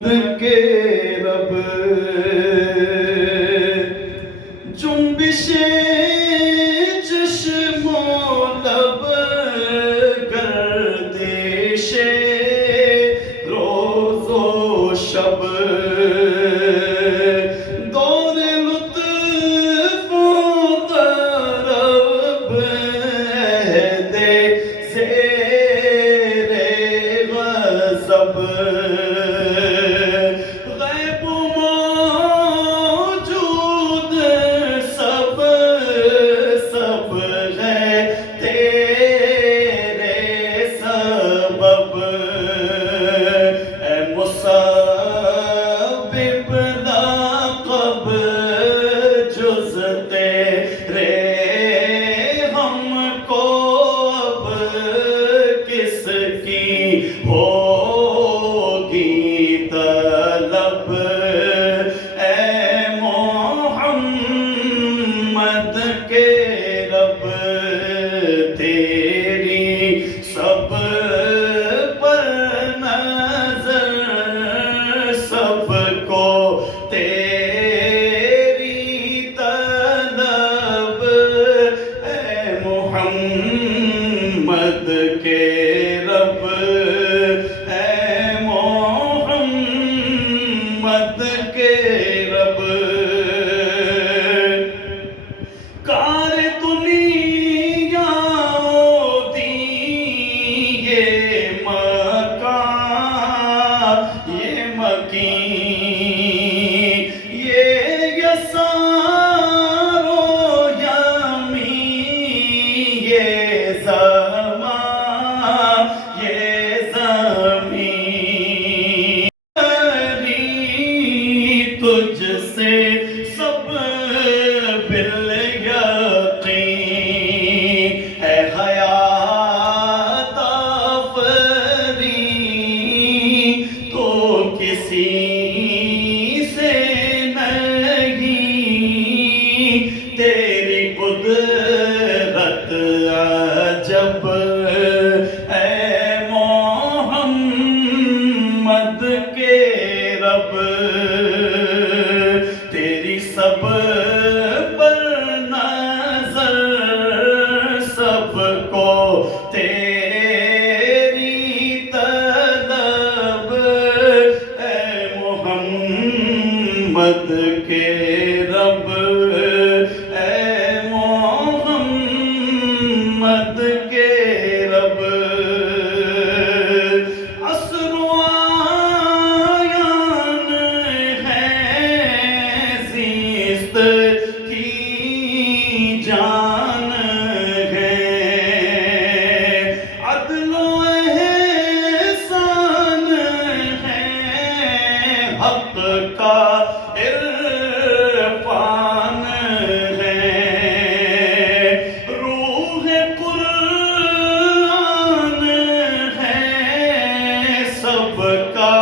کے رب جنبش چشم و لب گردش روز و شب دور لطف و طرب عہد زیر غضب تجھ سے سب بالیقین ہے حیات آفریں تو کسی سے نہیں تیری قدرت عجب اے محمد کے رب تیری سب پر نظر سب کو تیری طلب اے محمد کے رب اے محمد کے رب جان ہے عدل و احسان ہے حق کا عرفان ہے روح قرآن ہے سب کا